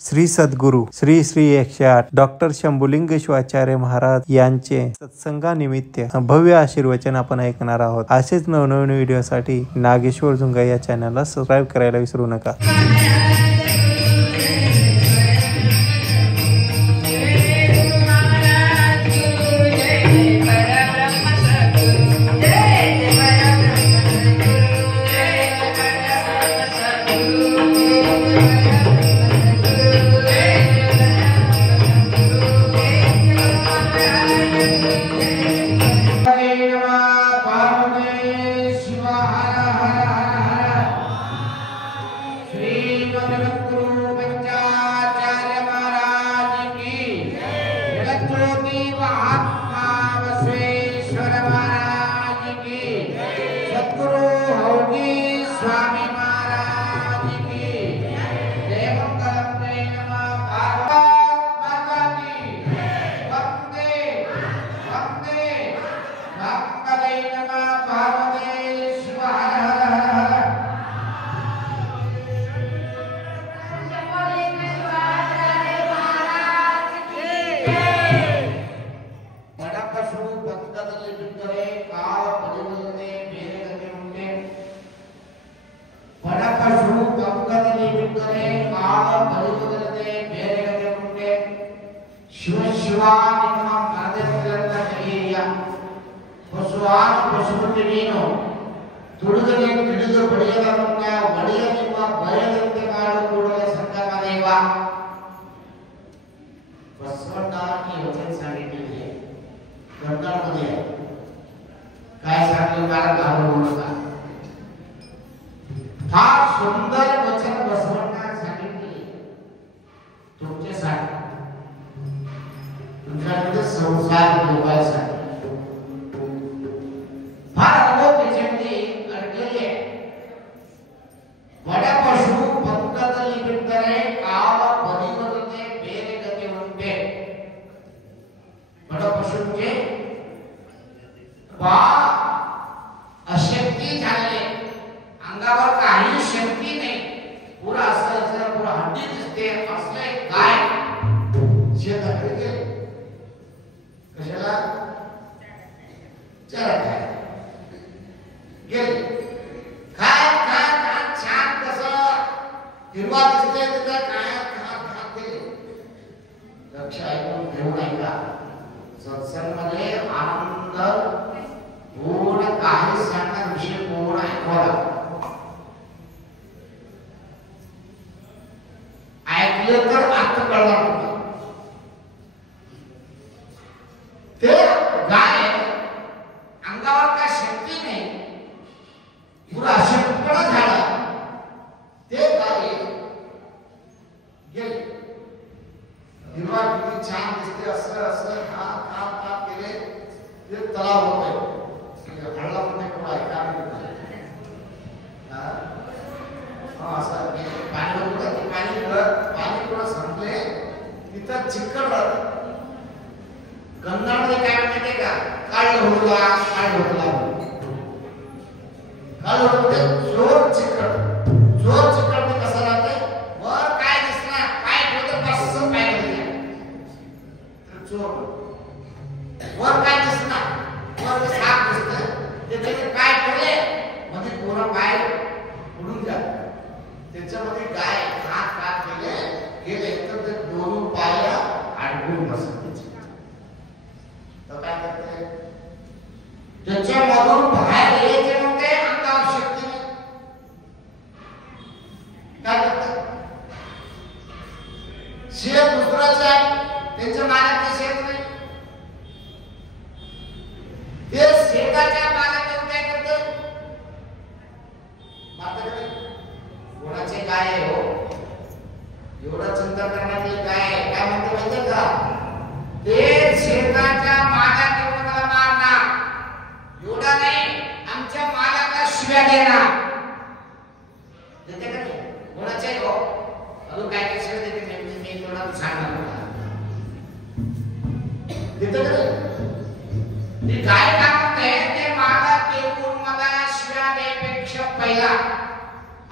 श्री सद्गुरू Shri Shri 108 doctor Shambhuling Shivacharya Maharaj यांचे सत्संगानिमित्त भव्य आशीर्वचन आपण ऐकणार आहोत। असेच नवनवीन व्हिडिओसाठी नागेश्वर झुंगा या चॅनलला सबस्क्राईब करायला विसरू नका।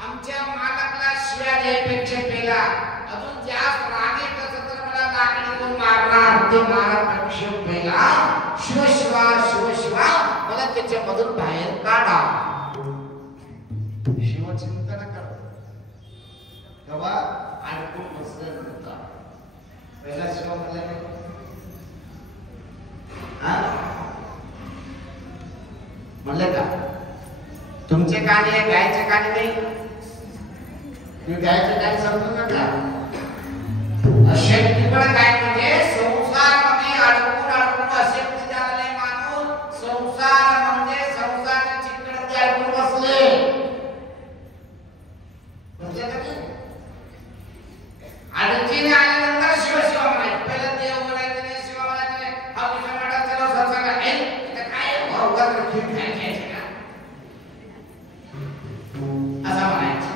आमच्या मालकाला शिव्या द्यायपेक्षा पहिला अजून जास्त तू मारणार ते मारापेक्षा पहिला शिव शिवा शिव शिवा मला त्याच्यामधून बाहेर काढा. शिवचिंतन कर तेव्हा अडकून बसलं नव्हता. पहिला शिव म्हणला म्हणलं का तुमचे कान आहे गायचे कान नाही. तुम्ही गायचे कान समजून नका. अशक्तीपणा काय म्हणजे संसारामध्ये अडकून अडकून अशक्ती झालेले माणूस. संसार म्हणजे संसाराच्या चिकटमध्ये अडकून बसले. अडचणी आल्यानंतर शिव शिव म्हणायचं. पहिलं देव म्हणायचं नाही, शिव म्हणायचं नाही. हा विषय वाटत चला संसार काय भोगात रखील घ्यायचे का असं म्हणायचं.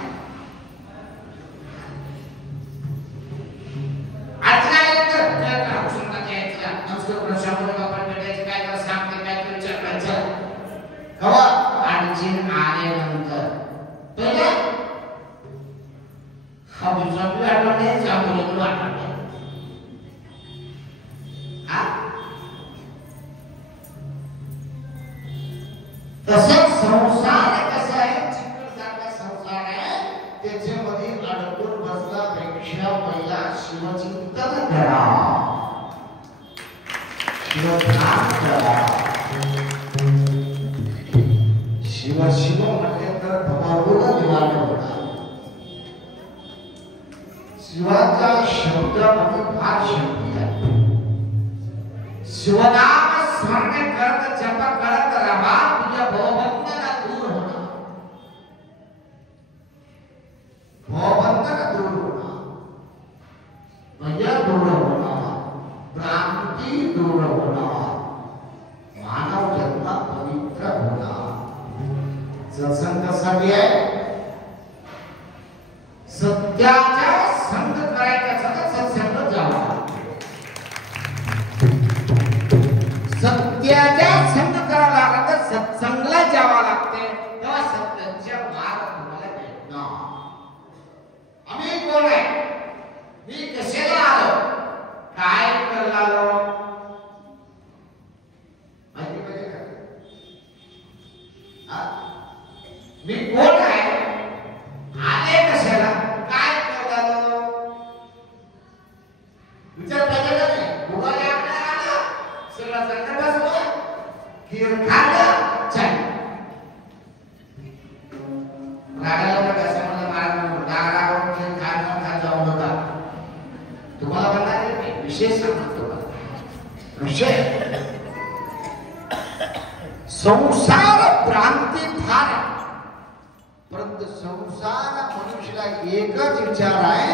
तसंच संसार कसा आहे, चिकटसारखा संसार आहे. त्याच्यामध्ये अडकून बसल्यापेक्षा पहिला शिवचिंतन करा, शिवध्यान करा. शिव शिव म्हटले तर भगवान निवारण होणार. शिवाचा शब्दामध्ये फार शक्ती आहे. शिवनाम स्मरण करत जप करत राहा, तुझ्या भवबंधना दूर होणार. भवबंधन दूर होणार, भय दूर होणार, भ्रांती दूर होणार, मानव जन्म पवित्र होणार. सत्संग कशासाठी आहे? सत्याचा संग करायचा. सत्संग जावा, सत्याचा संग करावा लागत, सत्संगला जावा लागते. तेव्हा सत्याच्या मार्ग तुम्हाला भेटणार. आम्ही कोण आहे, मी कशाला आलो, काय करायला आलो माहिती पाहिजे का? मी कोण आहे, आले कशाला, काय करायला आलो विचार पाहिजे का नाही? उगाले आपल्याला आला सगळं संकट बसलं खीर खाल्लं चल रागाला कशामध्ये मार्ग रागावर खीर खाणं खा जाऊ नका. तुम्हाला म्हणणार विशेष सांगतो तुम्हाला विषय. संसार भ्रांती फार, परंतु संसार मनुष्याला एकच विचार आहे,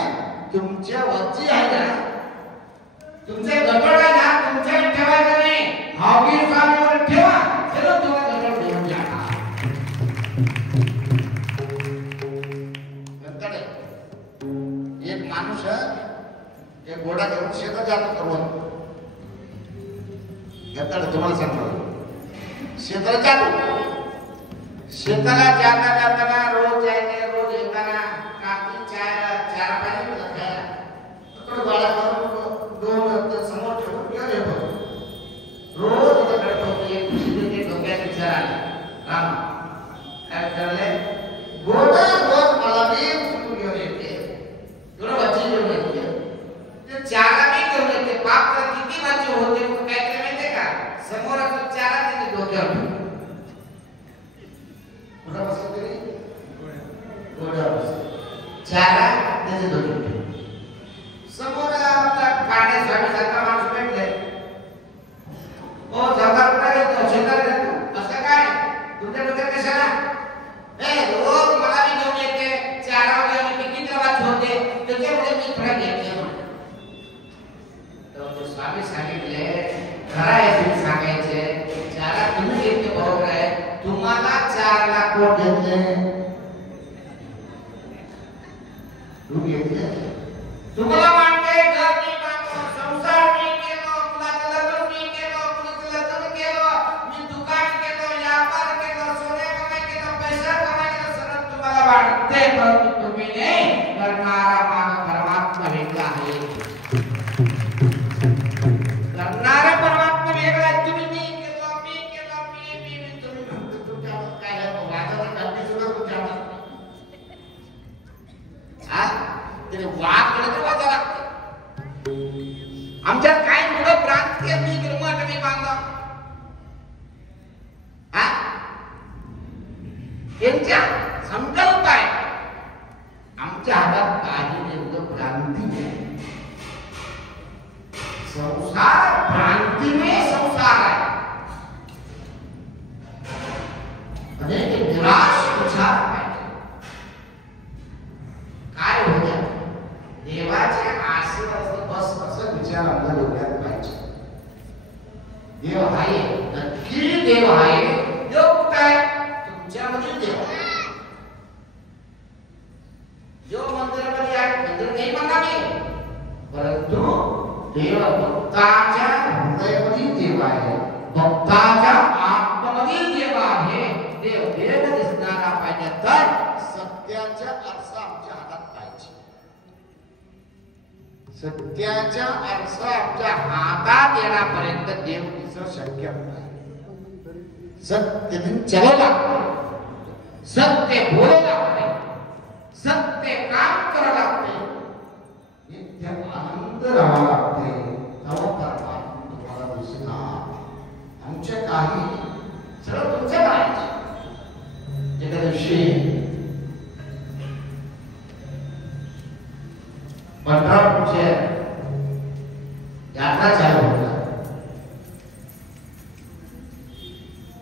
तुमच्या वरची आहे ना, तुमचे गटड आहे ना, तुमच्या ठेवायचं नाही. हावी स्वामीवर ठेवा, चलो तुम्हाला गटड घेऊन जाणार. एक माणूस एक घोडा घेऊन शेतात जातो करून घेतलं. तुम्हाला सांगतो शेताला जातो. शेताला जाता जाताना रोज जायचे, रोज येताना काकी चारा पाहिजे खायला बाळा करून दोन समोर ठेवून घेऊन येतो. रोज इथं कडे एक दिवशी डोक्यात विचार आले, राम काय करले घोडा रोज मला मी फुटून घेऊन येते, तुला भाजी घेऊन येते, ते चारा मी घेऊन येते. पाप तर किती भाजी होते मग काय केलं माहितीये का, समोर चारा त्याच्या डोक्यावर चारा त्याचे डोक्यावर समोर आपला काढे स्वामीसारखा माणूस भेटले. ओ सरकार कुठे येतो, शेतात येतो, असं काय तुमच्या डोक्यात कशाला? रोज मला मी घेऊन येते, चारा वगैरे किती त्रास होते, त्याच्यामुळे मी थोडा घेतले. स्वामी सांगितले खरं आहे, तुम्ही सांगायचे चारा तुम्ही घेतले बरोबर आहे, तुम्हाला 4 लाख कोण घेतले? तुम्ही घेतले. तुम्हाला वाटते घर मी बांधलो, संसार मी केलो, कुणाचं लग्न मी केलो, कुणाचं लग्न केलं, मी दुकान केलं, व्यापार केलं, सोने कमाई केलं, पैसा कमाई केलं, सगळं तुम्हाला वाटते, परंतु तुम्ही नाही करणारा माग परमात्मा वेगळा आहे. आमच्यात काय थोडं प्रांतीय मी मठ मी बांधला हा त्यांच्या संकल्प आहे. आमच्या हातात काही नेमकं क्रांती आहे. संसार क्रांती में संसार आहे. म्हणजे निराश विचार पाहिजे. काय होतं देवाच्या आशीर्वादाचं बस असं विचार आपल्या डोक्यात पाहिजे. देव आहे, नक्की देव आहे. देव कुठं आहे? तुमच्यामधील देव. जो मंदिरामध्ये आहे मंदिर नाही म्हणा मी, परंतु देव भक्ताच्या हृदयामधील देव आहे. भक्ताच्या आत्म्यामधील देव आहे. देव देव दिसणारा पाहिजे तर सत्याचा आरसा आमच्या हातात पाहिजे. सत्याचा आरसा आमच्या हातात येण्यापर्यंत देव दिसणं शक्य नाही. सत्य चलो लागते, सत्य बोले लागते, सत्य काम करावं लागते, नित्य आनंद राहावा लागते. तेव्हा परमात्मा तुम्हाला दिसणार. आमच्या काही सर्व तुमच्या करायचे. एका दिवशी पंढरपूरचे यात्रा चालू होता.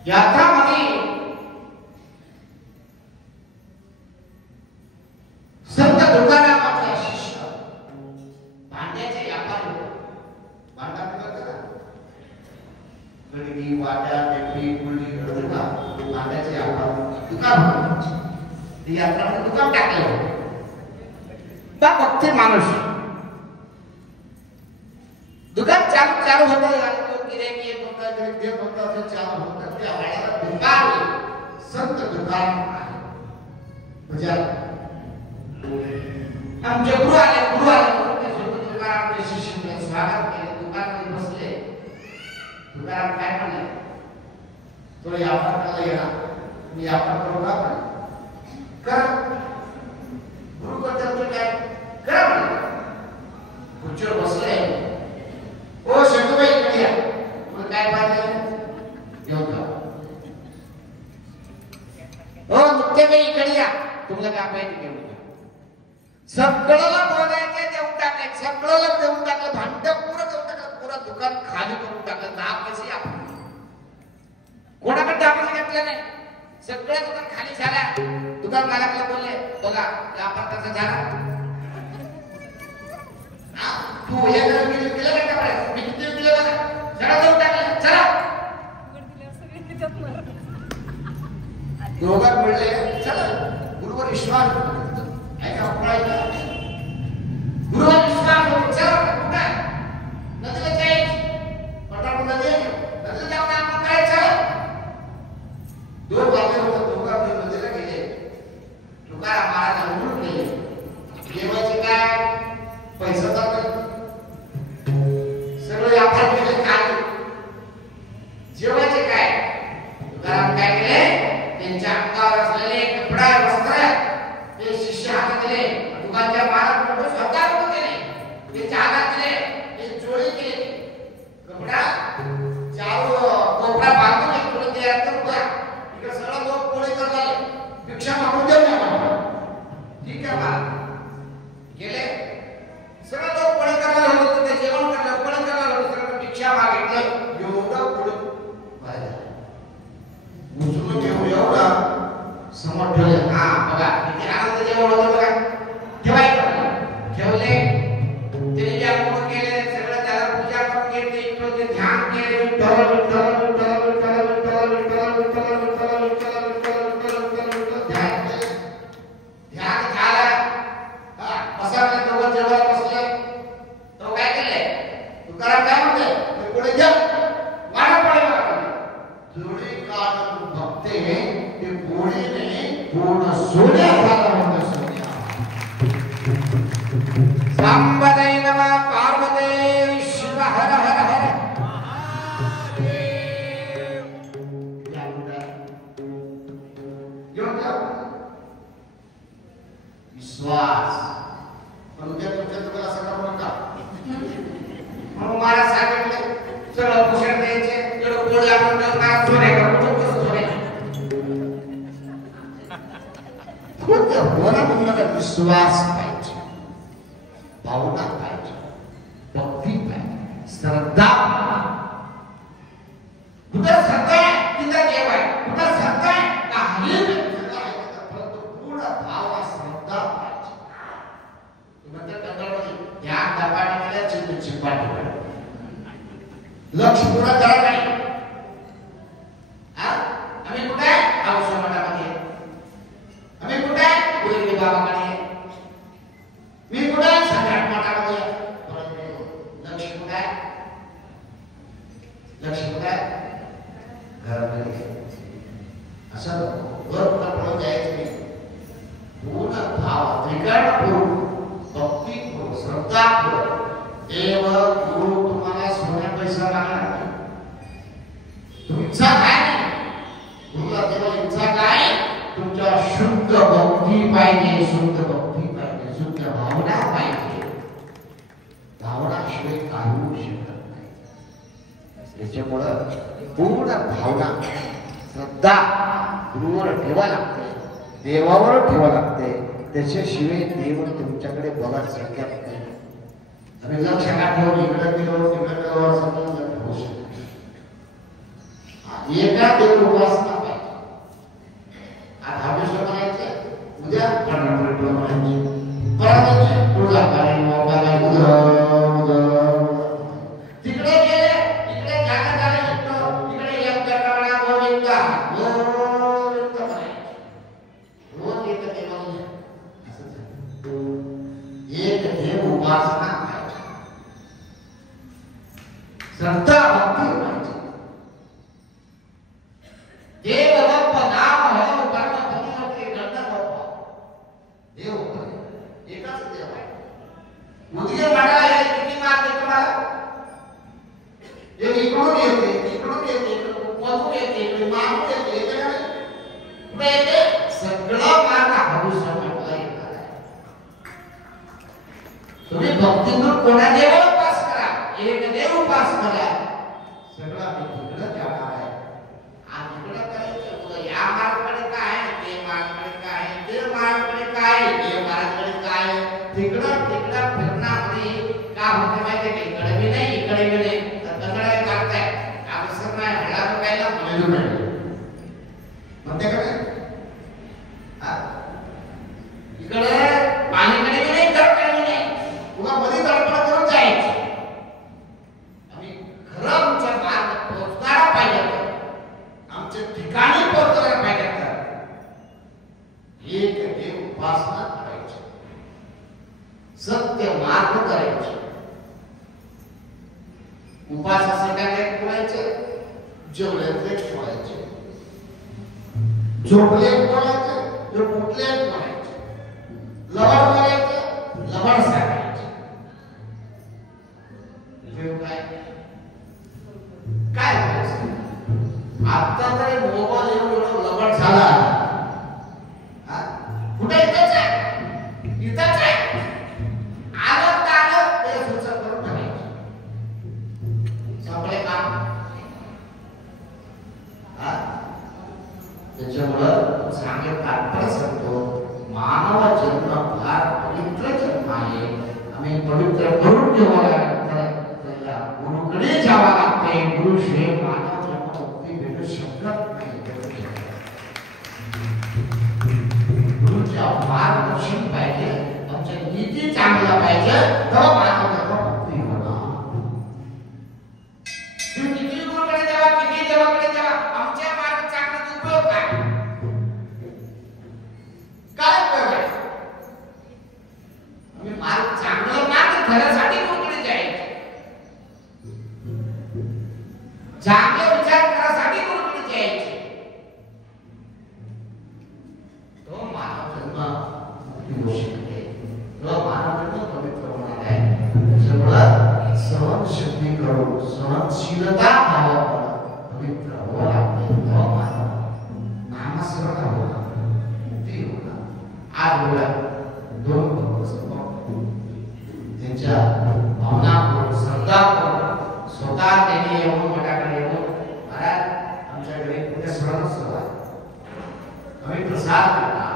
यात्रामध्ये संत तुकारामाचे शिष्य भांड्याचे व्यापारी होते. भांडा करतात गडगी वाट्या टेकडी कुंडी गडगडा भांड्याचे व्यापार दुकान होते. ती यात्रामध्ये दुकान टाकले होते. त्या भक्ती माणूस दुकान चालू होतं आणि तो गिऱ्हाईक येत होता, गिऱ्हाईक देत होता, असं चालू होतं. त्या वेळेला दुकान संत दुकान आहे. म्हणजे आमचे गुरु आले ते संत तुकारामचे शिष्य स्वागत केले. दुकानामध्ये बसले. तुकाराम काय म्हणले, तो व्यापार करायला येणार, मी व्यापार करू का कर. गुरु करतात काय करा म्हणले. खुर्चीवर बसले. ओ शंकरबाई इकडे या, तुला काय पाहिजे घेऊन जा. ओ मुक्तेबाई इकडे या, तुम्हाला काय पाहिजे घेऊन जा. सगळं बोलायचं देऊन टाकायचं, सगळं देऊन टाकलं. भांड पुरं देऊन टाकलं, पुरं दुकान खाली करून टाकलं. दाब कशी आपण कोणाकडे दाबाचं घेतलं नाही. सगळं दुकान खाली झाला. दुकान मालकाला बोलले, बघा व्यापार कसा झाला. तू हे केलं का काय? मी किती दिले बघा, जरा देऊन टाकलं. चला दोघात म्हणले चला गुरुवर विश्वास ऐका पळायचा. गुरुवर विश्वास चला कुठं नदीला जायचं. पंढरपूर नदीला जाऊन आपण करायचं. दोन वाजले होते. दोघांनी नदीला गेले. तुकाराम महाराज उठून गेले. जेवायचे काय पैसा जातो. सगळं व्यापार केले काय जेवायचे काय. तुकाराम काय केले, त्यांच्या अंगावर असलेले कपडा वस्त्र ते शिष्य हातात दिले. दुकानच्या विश्वास पाहिजे, भावना पाहिजे, भक्ती पाहिजे, श्रद्धा. कुठं श्रद्धा आहे तिथं देव आहे, कुठं श्रद्धा आहे काही परंतु पूर्ण भाव श्रद्धा पाहिजे. नंतर कन्नडमध्ये या दपाटीला चिपाटी लक्ष पूर्ण करा नाही. आम्ही कुठे आहे औषध मठामध्ये, आम्ही कुठे आहे गुरुजी बाबाकडे, मी कुठे आहे सम्राट मठामध्ये. लक्ष कुठे आहे, लक्ष कुठे आहे घरामध्ये. असं वर पडून जायचं नाही. पूर्ण भाव त्रिकरणपूर्ण भक्तीपूर्ण श्रद्धापूर्ण. देव गुरु तुम्हाला सोन्या पैसा लागणार नाही. तुमचा काय गुरुला देवा इच्छा काय, तुमच्या शुद्ध भक्ती पाहिजे, शुद्ध भक्ती पाहिजे, शुद्ध भावना पाहिजे. भावनाशिवाय काही होऊ शकत नाही. त्याच्यामुळं पूर्ण भावना श्रद्धा गुरुवर ठेवा लागते, देवावर ठेवा लागते. त्याच्याशिवाय देव तुमच्याकडे बघत शकत नाही. आम्ही लक्ष का ठेवून इकडे गेलो तिकडे गेलो समजून ठेवू शकतो. एका देव उपासना पाहिजे. आज हमेशा म्हणायचं, उद्या पंढरपूर म्हणायचे, परत तुळजाभवानी मोबाईल तिकडे गेले, इकडे जागा झाले शिकतो, तिकडे एक करणारा गोविंदा गोविंद म्हणायचे. रोज एक देवाला असं झालं. एक देव उपासना पाहिजे, श्रद्धा भक्ती पाहिजे. देव बाप्पा नाम हो कर्म भक्ती गंध बाप्पा देव एकच देव आहे. मुदगे म्हणाला किती मार्ग तुम्हाला, एक इकडून येते, इकडून येते, मधून येते, इकडे मागून येते, कुठे येते, सगळं मार्ग हळूसा म्हटला येणार आहे. तुम्ही भक्तीतून कोणा देव उपास करा, एक देव उपास करा, सगळा तिकडं जाणार आहे. या मार्गाकडे काय, ते मार्गाकडे काय, ते मार्गाकडे काय, ते मार्गाकडे काय, तिकडं तिकडं फिरण्यामध्ये का होतं माहिती आहे? इकडे बी नाही, इकडे बी नाही, तर कन्नडा करताय आवश्यक नाही. हळा तो कायला म्हणू नाही म्हणते का नाही. इकडे पाणीकडे बी नाही, घराकडे बी नाही, पुन्हा मध्ये तडपड करून जायचं. आम्ही खरं आमच्या मार्ग पोहोचणारा पाहिजे, आमच्या ठिकाणी पोहोचणारा पाहिजे. एक देव उपासना करायची, सत्य मार्ग करायचे. उपासासाठी काय बोलायचे, जेवल्यातले बोलायचे, झोपले बोलायचे, उठले बोलायचे, लवड बोलायचे, लवड सांगायचे. काय काय बोलायचं. आता तरी मोबाईल एवढं लवड झाला, कुठे इथंच आहे, इथंच आहे, आलं तर आलं ते सुचत करून टाकायचं सगळे काम. त्याच्यामुळं चांगले तात्पर्य सांगतो, मानव जन्म फार पवित्र जन्म आहे. आम्ही पवित्र करून ठेवायला त्याला गुरुकडे जावं लागते. गुरुशिवाय मानव जन्म मुक्ती भेटू शकत नाही. मार्गदर्शन पाहिजे, आमच्या नीती चांगला पाहिजे, तेव्हा मानव मुक्ती होणार. तुम्ही किती गुरुकडे जावा, किती देवाकडे जावा, आमच्या मार्ग चांगला उपयोग काय, काय उपयोग आहे. आम्ही मार्ग चांगला मार्ग खऱ्यासाठी गुरुकडे जायचं, चांगले विचार करासाठी गुरुकडे जायचे. तो मानव जन्म पवित्र होणार आहे. त्याच्यामुळं सहनशक्ती करून सहनशीलता पवित्र हो लागते. नामस्मरण होणार, मुक्ती होणार. आज बोला दोन भक्त त्यांच्या भावना श्रद्धा स्वतः त्यांनी येऊन मठाकडे येऊन, महाराज आमच्याकडे उद्या स्मरण सुरू आहे, आम्ही प्रसाद करणार.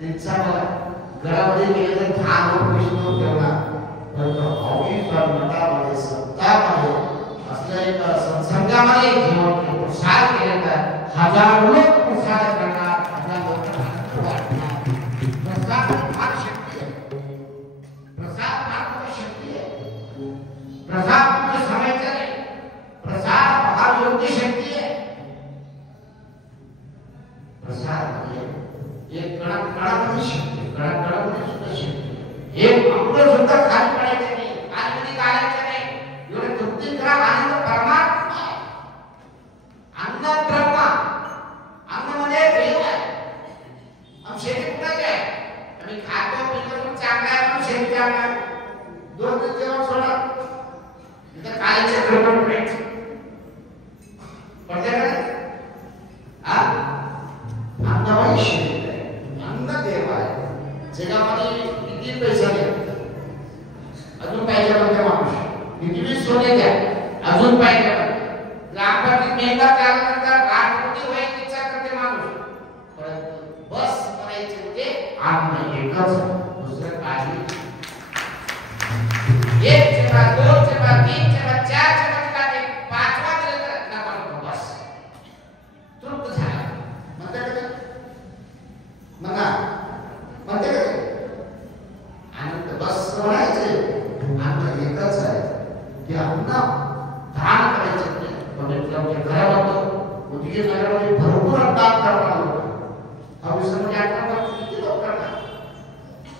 त्यांचा बघा घरामध्ये गेले तर 10 लोक विष्णू ठेवणार, परंतु हौशी मठामध्ये सत्तामध्ये असल्या एक सत्संगामध्ये जीवन प्रसार केले तर हजारो लोक प्रसार करणार, हजार लोक प्रसाद फार शक्ती आहे, प्रसाद फार मोठी शक्ती आहे, प्रसाद म्हणजे समायचा नाही, प्रसाद फार योग्य शक्ती आहे, प्रसाद म्हणजे एक कणाकणामध्ये शक्ती, कणाकणामध्ये सुद्धा शक्ती, एक अंकुर सुद्धा खाली पडायचं नाही, खाली काढायचं नाही, एवढे तृप्ती करा. आनंद परमात्मा आहे, अन्न ब्रह्मा, अन्न म्हणजे देव आहे. हम शेती कुठे आहे, आम्ही खातो पितो पण चांगला आहे पण शेती चांगला आहे, दोन दिवस जेवण सोडा इथं काळीचे द्रवण पडायचे पडते का हा अन्नमय शरीर आहे, अन्न देव आहे. जगामध्ये किती पैसा द्या अजून पाहिजे म्हणते माणूस, किती सोने द्या अजून पाहिजे, लाखपती मेहनत त्यानंतर लाखपती व्हायची इच्छा करते माणूस, परंतु बस करायचे म्हणजे अन्न एकच, दुसरं काही एक चेपा, दोन चेपा, तीन चेपा, चार चेपा काढे, पाचवा दिले तर नको बस तृप्त झाला म्हणते का म्हणा म्हणते का आनंद बस म्हणायचे. अन्न एकच आहे की अन्न दान करायचं नाही, पवित्र घरामध्ये उद्योग नगरामध्ये भरपूर दान करणार लोक, भविष्यामध्ये आपण किती लोक करणार,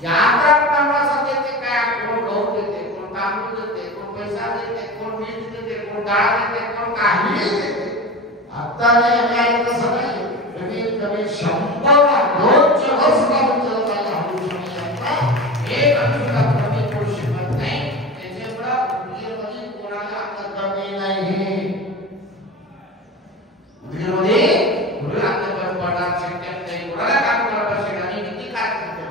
या कामाला देते काय, कोण गहू देते, कोण तांदूळ देते, कोण पैसा देते, कोण वीज देते, कोण डाळ देते, कोण काही देते. आता नाही आम्ही तसं नाही, कमीत कमी 100 200 वर्ष काढून चालत आले हळूहळू एक अनुष्का कमी पडू शकत नाही. त्याच्यामुळे उदगीरमध्ये कोणाला अन्न कमी नाही, उदगीरमध्ये कोणाला अन्न कमी पडणार शक्यत नाही, कोणाला काम करावं शक्य नाही. किती काय करतो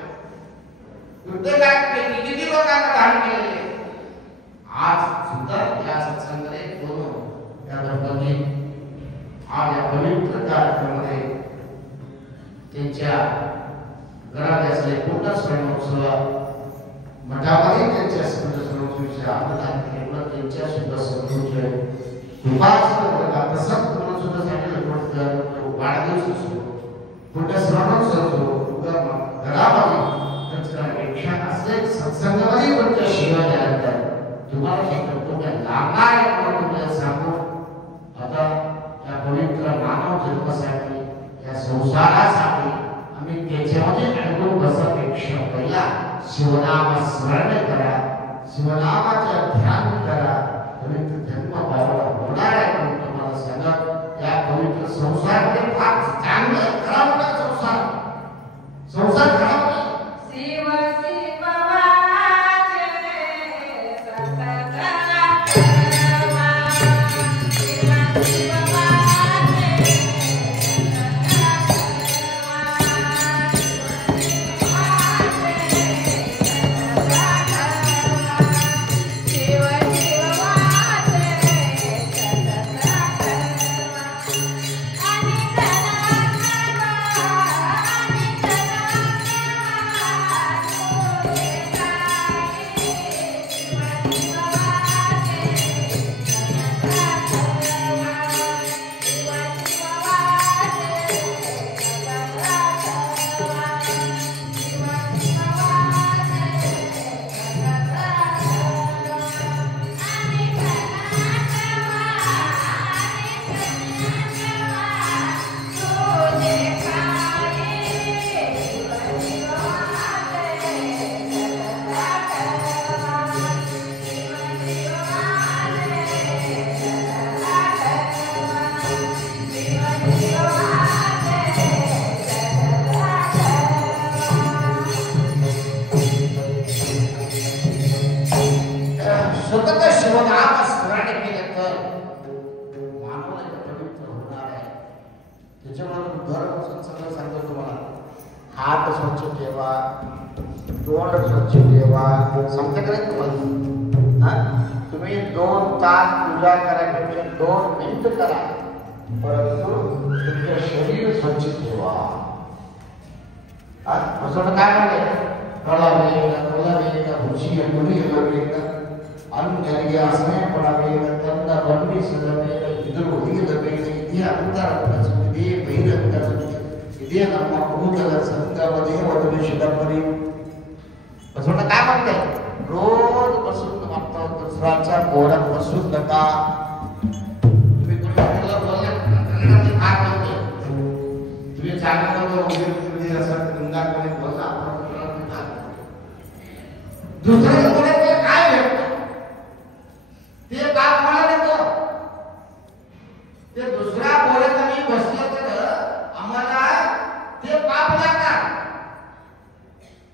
युद्ध काय किती लोकांना धारण केलेले आज सुद्धा या सत्संगाने बोलून या लोकांनी आज या पवित्र कार्यक्रमामध्ये त्यांच्या घरात असले पूर्ण स्मरणोत्सव मठामध्ये त्यांच्या स्मरणोत्सवाचे आनंद केवळ त्यांच्या सुद्धा समृद्ध उपासना प्रसंग म्हणून सुद्धा सांगितलं वाढदिवस असो कुठे स्मरणोत्सव असो घरामध्ये त्यांच्या असले सत्संगामध्ये तुमच्या शिवाय झाल्यानंतर तुम्हाला सांगतो तुमच्या लागणार आहे म्हणून तुम्हाला सांगू. आता या पवित्र मानव जन्मासाठी या संसारासाठी आम्ही त्याच्यामध्ये अडकून बसण्यापेक्षा पहिला शिवनाम स्मरण करा, शिवनामाचे ध्यान करा, पवित्र जन्म पावला होणार आहे म्हणून तुम्हाला सांगत या पवित्र संसारामध्ये फार चांगलं खराब नाही, संसार खराब नाही. शिव शिव वाचे सतत स्वतः शिवनाम स्मरण केलं तर मानवाला पवित्र होणार आहे. त्याच्यामुळे दर सगळं सांगतो तुम्हाला, हात स्वच्छ ठेवा, तोंड स्वच्छ ठेवा, समजते का नाही तुम्हाला? तुम्ही 2 तास पूजा करायपेक्षा 2 मिनिट करा, परंतु तुमचं शरीर स्वच्छ ठेवा. काय म्हणते ಒಳವೇಗ ಕುಲವೇಗ ರುಚಿಯ ನುಡಿಯುವ ವೇಗ ಅನ್ಯರಿಗೆ ಅಸಮಯಪಡ ವೇಗ ತಂದ ಬಂಧಿಸಿದ ವೇಗ ಎದುರು ಹೊಡೆಯದ ವೇಗ ಇದೇ ಅಂತರ ಇದೇ ಬಹಿರಂಗದ ಇದೇ ನಮ್ಮ ಕೂದಲ ಸಂಗಮದೇ ಒದಗಿಸಿದ ಪರಿ बसून काय म्हणते रोज बसून म्हणतो दुसऱ्याच्या पोरात बसून नका तुम्ही कोणाला बोलले कन्नडाची काय म्हणते तुम्ही चांगलं वगैरे तुम्ही असं गंगाकडे बोलला दुसऱ्याकडे ते काय भेटतं ते बाप मला देतो ते दुसरा बोलत मी बसलं तर आम्हाला ते पाप लागणार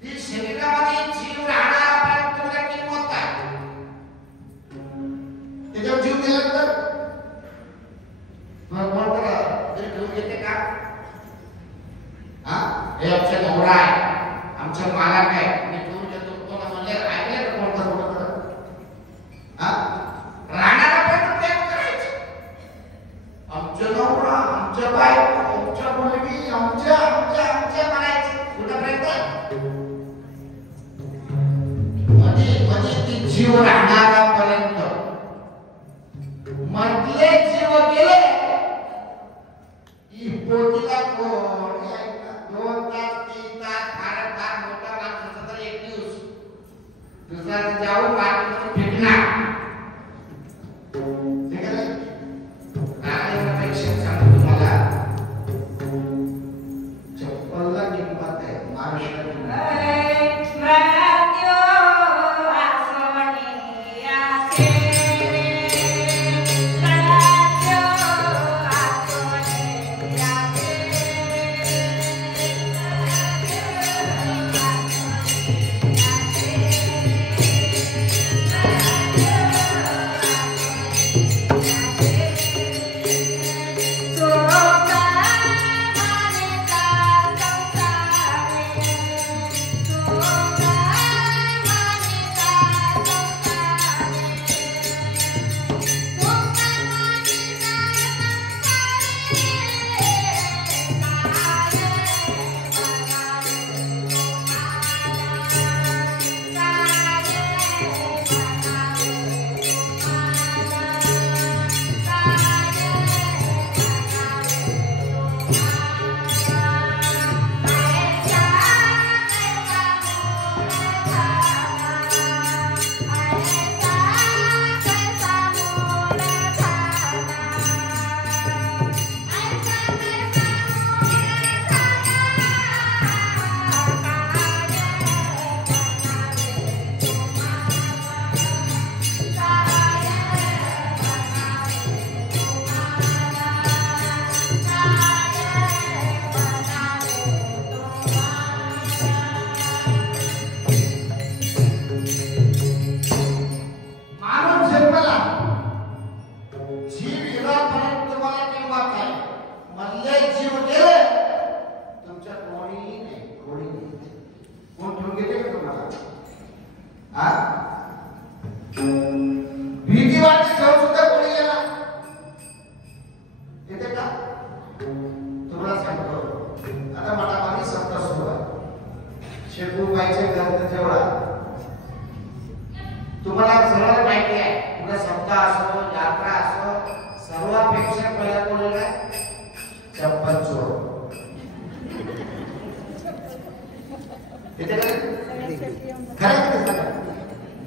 ती शरीरामध्ये जीव राहण्यापर्यंत तुला किंमत काय त्याच्यावर जीव दिला तर तरी घेऊन घेते का हे आमच्या नवरा आहे आमच्या मालक आहे मी घेऊन घेतो कोण म्हणले ऐकलं का कोणतं राहणाऱ्यापर्यंत प्रेम करायचं आमच्या नवरा आमच्या बायको आमच्या मुलगी आमच्या म्हणायचं कुठं प्रेम कर जीव राहणाऱ्यापर्यंत मधले जीव गेले ही पोटीला कोण 2 तास 3 तास फार मोठा माणसाचा तर 1 दिवस दुसरा जाऊ बाकीमध्ये भेटणार ठीक आहे काय अपेक्षा सांगतो तुम्हाला चप्पलला किंमत आहे महाराष्ट्रात तुम्हाला सर्वांना माहिती आहे पुढे सप्ताह असो यात्रा असो सर्वापेक्षा पहिला कोण आहे चप्पल चोर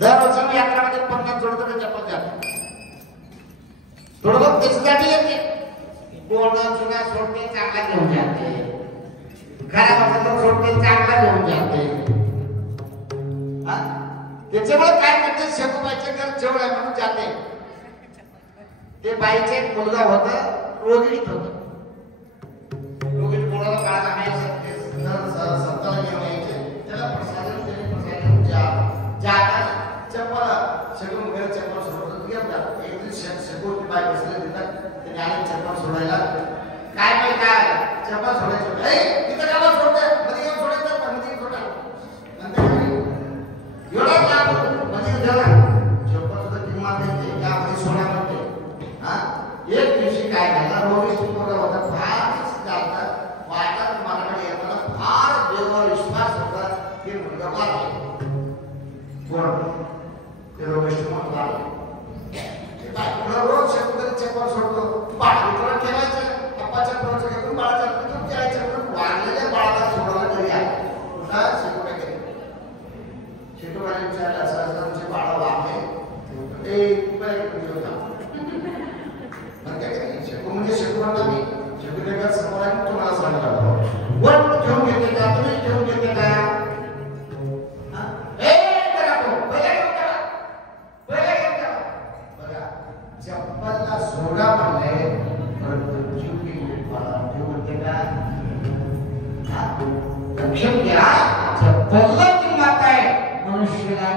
दरवर्षी मी यात्रामध्ये 50 जोडतो का चप्पल जातो थोडं त्याच्यासाठी येते कोण जुना सोडते चांगला घेऊन जाते खराब असेल तर सोडते चांगला घेऊन जाते त्याच्यामुळे काय करते शेकोबाईचे घर जवळ आहे म्हणून जाते ते बाईचे एक मुलगा होता रोगिष्ट होता रोगिष्ट मुलाला बाळा नाही सत्ताला घेऊन यायचे त्याला प्रसाद जाता चप्पल शेकून घर चप्पल सोडत घेतला एक दिवस शेकोची बाई बसले तिथं त्याने आले चप्पल सोडायला काय माहिती काय चप्पल सोडायचं तिथं गावा सोडते मध्ये येऊन सोडायचं मध्ये सोडा नंतर एवढा लाभ मध्ये झाला चप्पल सुद्धा किंमत येते त्यामध्ये सोडा म्हणते एक दिवशी काय झालं रोगी सुंदर होता फारच जाता वाटत मनाकडे येताना फार देवावर विश्वास होता की मुलगा गोष्ट महत्त्वाची आहे. रोज शेतकरी चप्पल सोडतो, बाळाला ठेवायचं, पप्पाच्या पोराचं घेऊन बाळाच्या पोराचं खेळायचं, पण वाढलेल्या बाळाला सोडायला घरी आहे. कुठं शेतकरी घरी शेतकऱ्यांनी विचारलं असं आमचे बाळ वाढले ते काय म्हणजे शेतकऱ्यांना मी शेतकऱ्याच्या समोर आहे तुम्हाला सांगायला वन घेऊन घेते का तुम्ही घेऊन घेते का चप्पलला सोडा म्हणले परंतु जीव होते का लक्षात घ्या चप्पलला किंमत आहे मनुष्याला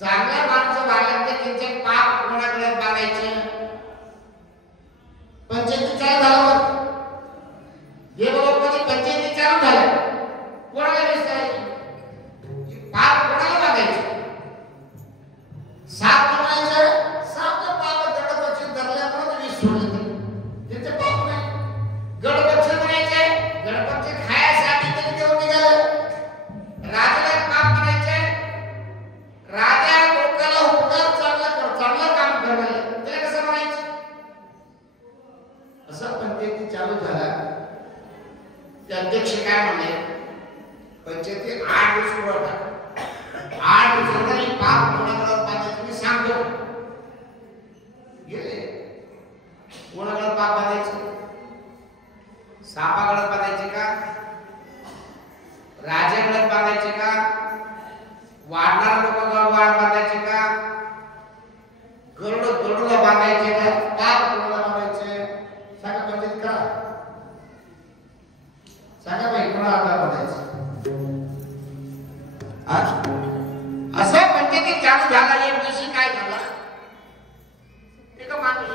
चांगल्या माणसं वाढल्यानंतर त्यांचे पाप कोणाकडे बघायचे पंचायती चालू झाल्यावर देवलोकामध्ये पंचायती चालू झाल्या पंचायती 8 दिवस पुढं टाक. 8 दिवसांनी पाप कोणाकडे बांधायचं मी सांगतो. गेले कोणाकडे पाप बांधायचे? सापाकडे बांधायचे का? राजाकडे बांधायचे का? वाढणाऱ्या लोकांना वाढ बांधायचे का? गरुडला बांधायचे का? पाप कोणाला बांधायचे? सांगा पंचायत का? सांगा बाई कोणाला बांधायचे? असं पंचायती चालू झाला. एक दिवशी काय झालं? एक माणूस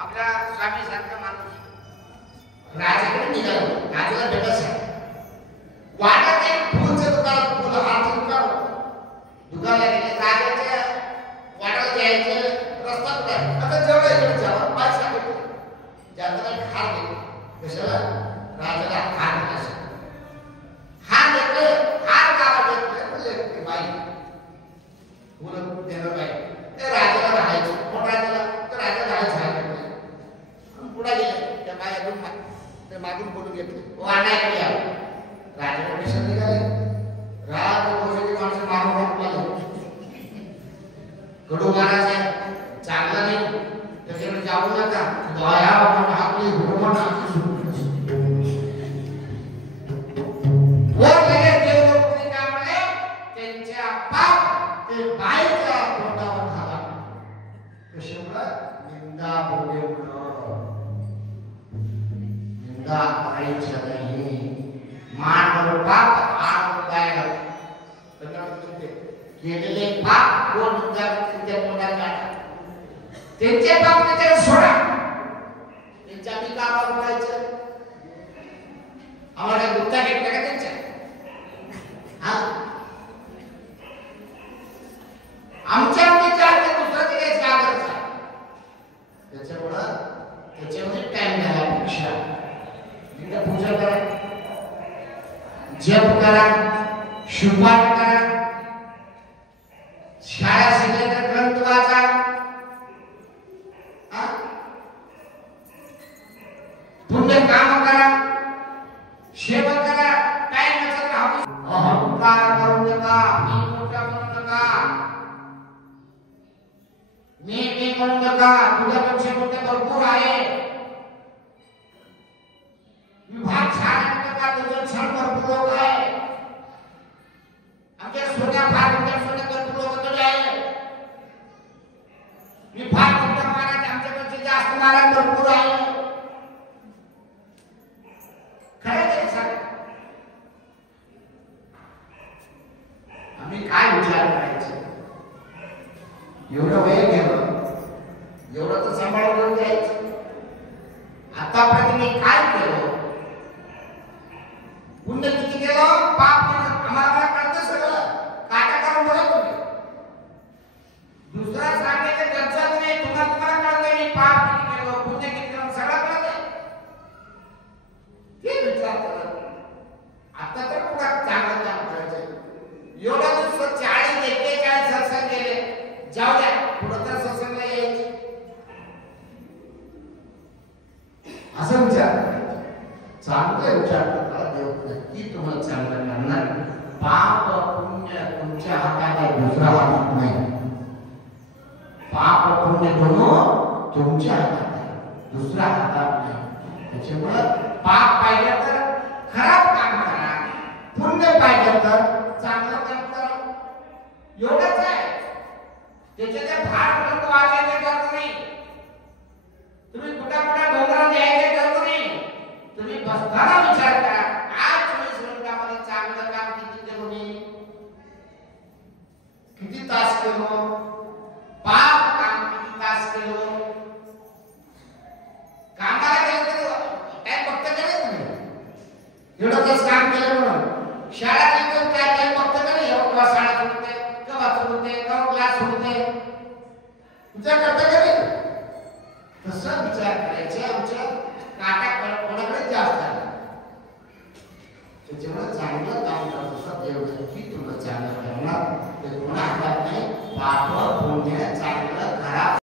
आपल्या स्वामी सारखा माणूस राजाकडे निघाला. राजाला भेटायचं वाड्यात एक फुलचं दुकान, फुल हारचं दुकानला गेले. राजाच्या वाड्याला जायचं रस्ता कुठे? आता जवळ इकडे जावं पाच सांगितलं. ज्याला हार घेतलं. कशाला? राजाला हार घ्यायचा. हार घेतलं. हार गावात घेतलं. बाई फुलं देणं बाई ते राजाला राहायचं. कोण राजाला? तर राजा राहायचं हार घेतलं. पुढे गेले. त्या बाई अजून ते मागून बोलून घेतले. वाड्याकडे आले. राजाला मिशन निघाले. राजवंशाची माणसं मारून पाहिजे. कडू महाराज आहे चांगला नाही त्याच्याकडे जाऊ नका. दया म्हणून आपली हुरमण आपली वर लगे देवदूतने काय म्हणे? त्यांच्या पाप ते बाईच्या तोंडावर घाला. कशामुळे? निंदा भोगेमुळे. निंदा करायची नाही. मानव पाप आड गायला केलेले पाप कोण त्यांच्या तोंडात काढा. त्यांचे पाप त्याच्यावर सोडा. त्यांच्या मी का बोलायचं? आम्हाला गुप्ता घेतला का त्यांच्या? हा आमच्या विचार दुसऱ्याचे काही सागरचा त्याच्यामुळं त्याच्यामध्ये टाइम झाला. पेक्षा पूजा करा, जप करा, शुभान करा, शाळा शिकले ग्रंथ वाचा, पुण्य काम करा, सेवा करा. टाइम नसत अहंकार करू नका. मी मोठा म्हणू नका. मी म्हणू नका. तुझ्यापेक्षा मोठे भरपूर आहे. विभाग छान नका. तुझं छान भरपूर लोक आहे. आमच्या सोन्या फार सोन्या भरपूर लोक तरी आहे. विभाग मोठा महाराज आमच्यापेक्षा जास्त महाराज भरपूर आहे. खरं तरी सांग आम्ही काय विचार करायचे? एवढं वय गेलं एवढं तर सांभाळून द्यायचं. आतापर्यंत मी काय केलं? पुण्य किती केलं? पाप आम्हाला कळतं सगळं. काटा करून बघा तुम्ही. दुसरा सांगायचं गरजच नाही. तुम्हाला कळतं मी पाप किती केलं, पुण्य किती केलं सगळं कळतं. ते विचार करा. आता तर पुढे चांगलं काम करायचं. एवढा दिवस 40-41 सत्संग गेले. जाऊ द्या पुढे तर सत्संगला यायचे. असं विचार करायचं. चांगले विचार करा. देव नक्की तुम्हाला चांगलं करणार. पाप पुण्य तुमच्या हातात आहे. दुसरा हातात नाही. पाप पुण्य दोन्ही तुमच्या हातात आहे. दुसरा हातात नाही. त्याच्यामुळे पाप पाहिजे तर खराब काम करा. पुण्य पाहिजे तर चांगलं काम करा. एवढंच आहे. त्याच्यात फार लोक वाचायचे गरज नाही. तुम्ही कुठे डोंगरावर यायचे गरज नाही. तुम्ही बसताना विचार करा. आज 24 घंट्यामध्ये चांगलं काम किती केलं मी? किती तास केलो? पाप काम किती तास केलो? कामाला गेलं तर काय फक्त केलं तुम्ही? एवढं तास काम केलं म्हणून शाळा गेलं काय काय फक्त केलं? एवढा शाळा सोडते केव्हा सोडते केव्हा क्लास सोडते विचार करता केलं. तसं विचार करायचे. आमच्या काटा कोणाकडे जास्त आहे. त्याच्यामुळे चांगलं काम करत असतात. देव नक्की तुला चांगलं करणार. ते कोणा हातात नाही. पाप पुण्य चांगलं खराब